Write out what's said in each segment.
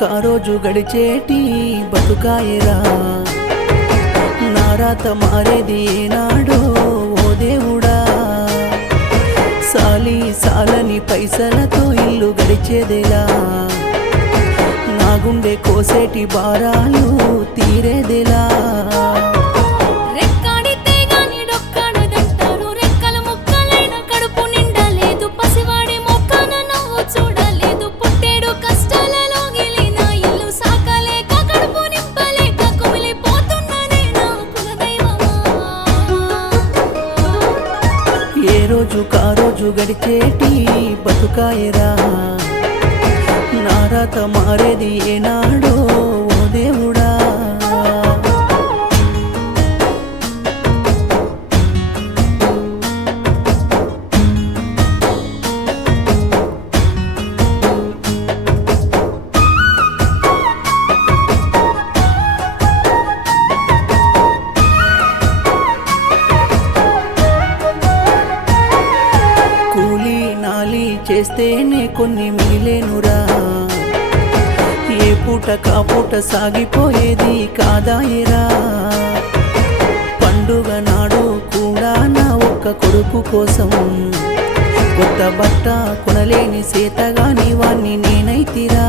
కారోజు గడిచేటి బతుకాయరా నా రాత మారేది ఏనాడో ఓ దేవుడా సాలి సాలని పైసలతో ఇల్లు గడిచేదేలా నా గుండె కోసేటి భారాలు తీరేదేలా ఏ రోజు కారోజు గడిచేటి బతుకాయరా నా రాత మారేది ఏనాడో ఓ దేవుడా చేస్తేనే కొన్ని మిగిలేనురా ఏ పూట కాపూట సాగిపోయేది కాదాయరా పండుగ నాడు కూడా నా ఒక్క కొడుకు కోసం కొత్త బట్ట కొనలేని సేతగాని వాణ్ణి నేనైతిరా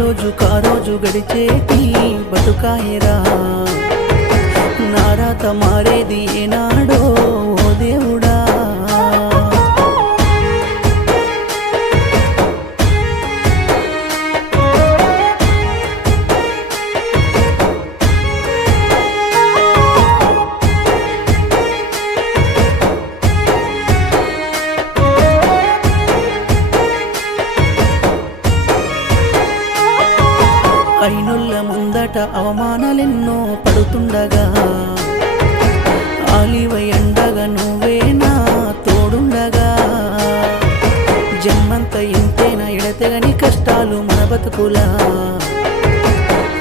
రోజు కారోజు గడిచేటి బతుకాయరా నా రాత మారేది ఏనాడో ఓ దేవుడా అయినొల్ల ముందట అవమానాలెన్నో పడుతుండగా ఆలివై అండగా నువ్వే నా తోడుండగా జన్మంత ఇంతేనా ఎడతెగని కష్టాలు మన బతుకులా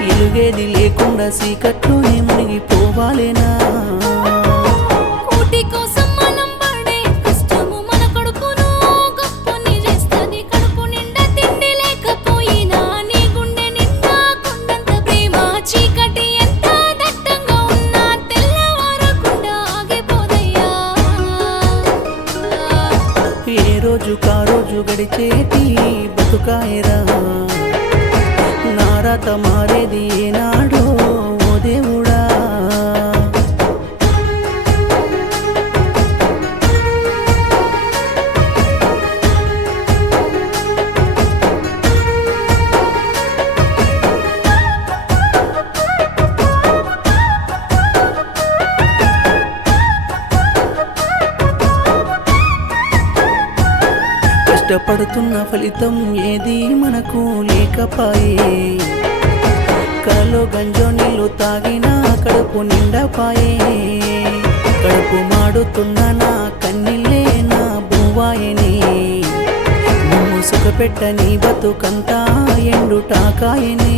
ఎలుగేది లేకుండా సీకట్లోనే మునిగిపోవాలేనా ఏ రోజు కారోజు గడిచేటి బతుకాయరా నా రాత మారేది ఏనాడో ఓ దేవుడా కష్టపడుతున్న ఫలితం ఏది మనకు లేకపాయే కలలో గంజో నీళ్ళు తాగినా కడుపు నిండపాయే కడుపు మాడుతున్న నా కన్నీళ్ళే నా బువ్వాయనే నువ్వు సుఖపెట్టని బతుకంతా ఎండుటాకాయనే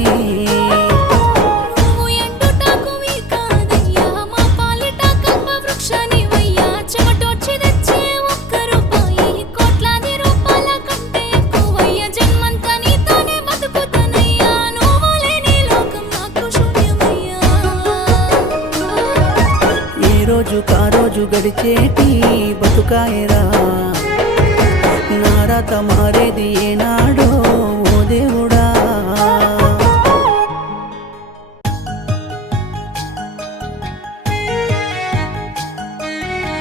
రోజు కారోజు గడిచేటి బతుకాయరా నా రాత మారేది ఏనాడో ఓ దేవుడా